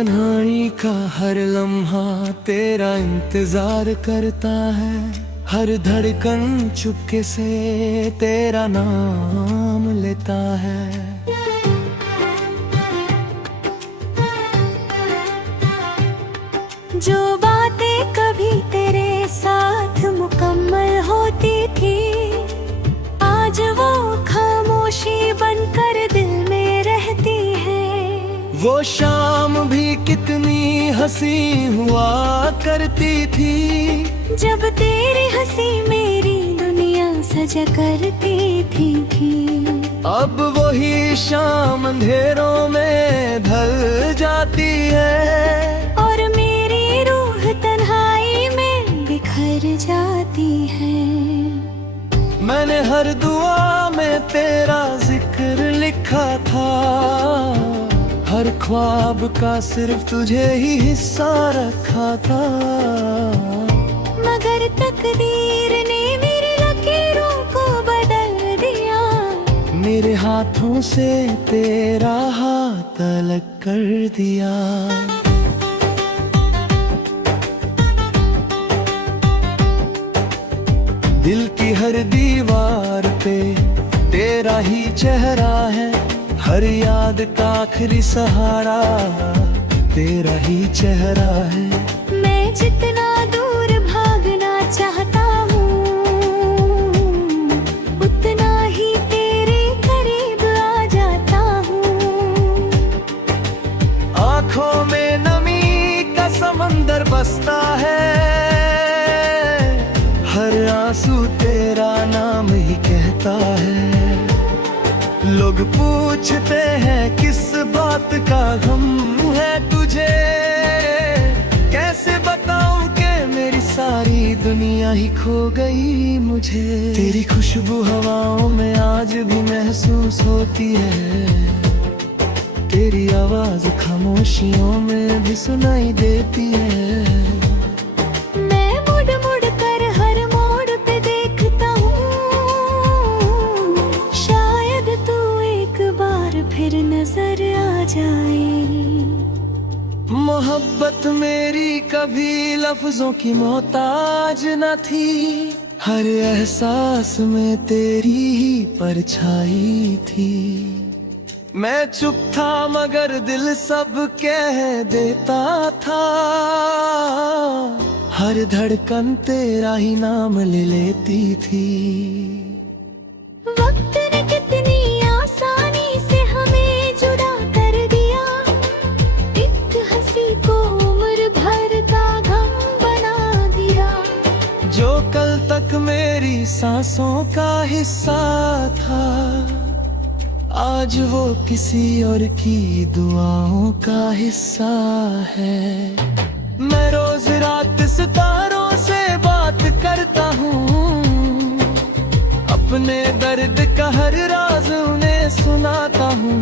तन्हाई का हर लम्हा तेरा इंतजार करता है, हर धड़कन चुपके से तेरा नाम लेता है। जो बातें कभी तेरे साथ मुकम्मल होती थी, आज वो खामोशी बनकर दिल में रहती है। वो शाम भी कितनी हंसी हुआ करती थी, जब तेरी हंसी मेरी दुनिया सजा करती थी। अब वही शाम अंधेरों में ढल जाती है, और मेरी रूह तन्हाई में बिखर जाती है। मैंने हर दुआ में तेरा जिक्र लिखा था, हर ख्वाब का सिर्फ तुझे ही हिस्सा रखा था। मगर तकदीर ने मेरी लकीरों को बदल दिया, मेरे हाथों से तेरा हाथ अलग कर दिया। दिल की हर दीवार पे तेरा ही चेहरा है, हर याद का आखिरी सहारा तेरा ही चेहरा है। मैं जितना दूर भागना चाहता हूँ, उतना ही तेरे करीब आ जाता हूँ। आँखों में नमी का समंदर बसता है, हर आंसू तेरा नाम ही कहता है। लोग पूछते हैं किस बात का गम है तुझे, कैसे बताऊं कि मेरी सारी दुनिया ही खो गई मुझे। तेरी खुशबू हवाओं में आज भी महसूस होती है, तेरी आवाज खामोशियों में भी सुनाई देती है। मैं मुड़ मुड़ कर हर मोड़ पे देखता हूँ, शायद तू एक बार फिर नजर आ जाए। मोहब्बत मेरी कभी लफ्जों की मोहताज न थी, हर एहसास में तेरी ही परछाई थी। मैं चुप था मगर दिल सब कह देता था, हर धड़कन तेरा ही नाम ले लेती थी। वक्त ने कितनी आसानी से हमें जुदा कर दिया, एक हंसी को उम्र भर का गम बना दिया। जो कल तक मेरी सांसों का हिस्सा था, आज वो किसी और की दुआओं का हिस्सा है। मैं रोज रात सितारों से बात करता हूँ, अपने दर्द का हर राज उन्हें सुनाता हूँ।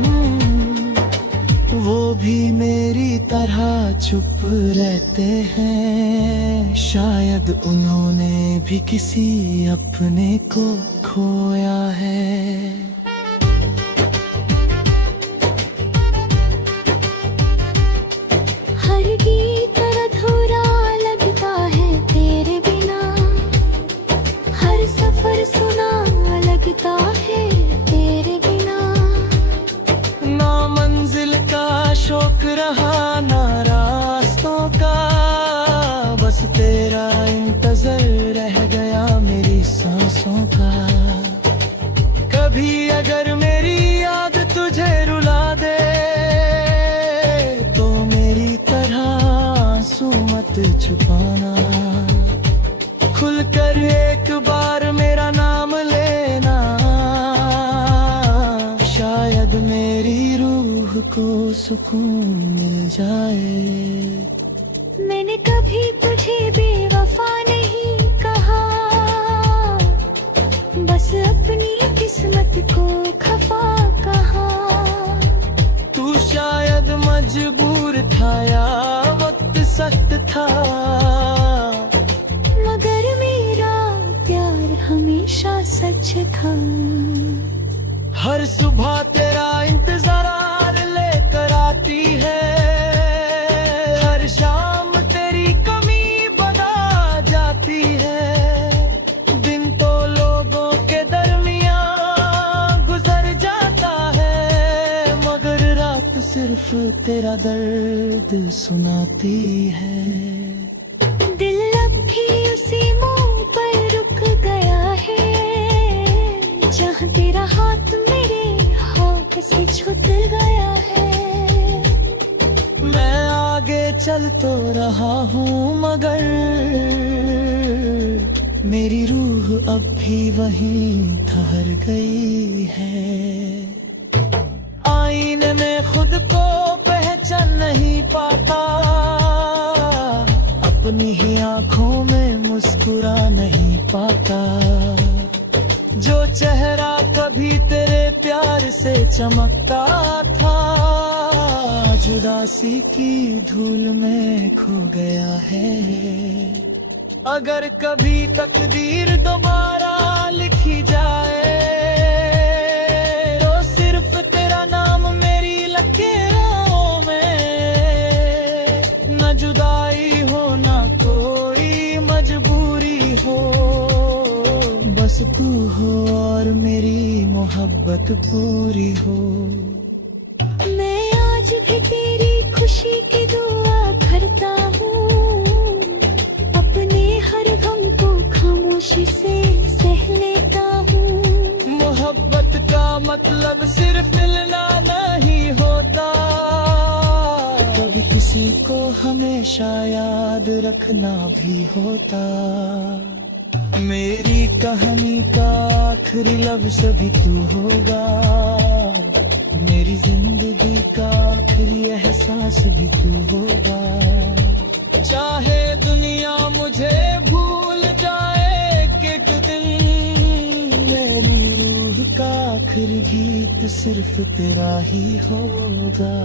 वो भी मेरी तरह चुप रहते हैं, शायद उन्होंने भी किसी अपने को खोया है। हर गीत अधूरा लगता है तेरे बिना, हर सफर सुना लगता है तेरे बिना। ना मंजिल का शौक रहा ना रास्तों का, बस तेरा इंतज़ार रह गया मेरी सांसों का। कभी अगर मेरी याद तुझे रुला दे, तो मेरी तरह आंसू मत छुपाना। खुलकर एक बार मेरा नाम लेना, शायद मेरी रूह को सुकून मिल जाए। मैंने कभी तुझे बेवफा नहीं कहा, बस अपनी किस्मत को खफा कहा। तू शायद मजबूर था या वक्त सख्त था, मगर मेरा प्यार हमेशा सच था। हर सुबह तेरा इंतजार लेकर आती है, तेरा दर्द सुनाती है। दिल अब भी उसी मुंह पर रुक गया है, जहाँ तेरा हाथ मेरे हाथ से छूट गया है। मैं आगे चल तो रहा हूँ मगर मेरी रूह अब भी वहीं ठहर गई है। आईने में खुद को पहचान नहीं पाता, अपनी ही आंखों में मुस्कुरा नहीं पाता। जो चेहरा कभी तेरे प्यार से चमकता था, जुदासी की धूल में खो गया है। अगर कभी तकदीर दोबारा लिखी जाए तो सिर्फ तेरा नाम मेरी लकीरों में। न जुदाई हो न कोई मजबूरी हो, बस तू हो और मेरी मोहब्बत पूरी हो। मैं आज भी तेरी खुशी की दुआ करता हूँ, अपने हर गम को खामोशी से सह लेता हूँ। मोहब्बत का मतलब सिर्फ मिलना नहीं होता, कभी किसी को हमेशा याद रखना भी होता। मेरी कहानी का आखिरी लफ्ज़ भी तू होगा, मेरी जिंदगी का आखिरी एहसास भी तू होगा। चाहे दुनिया मुझे भूल जाए एक दिन, मेरी रूह का आखिरी गीत सिर्फ तेरा ही होगा।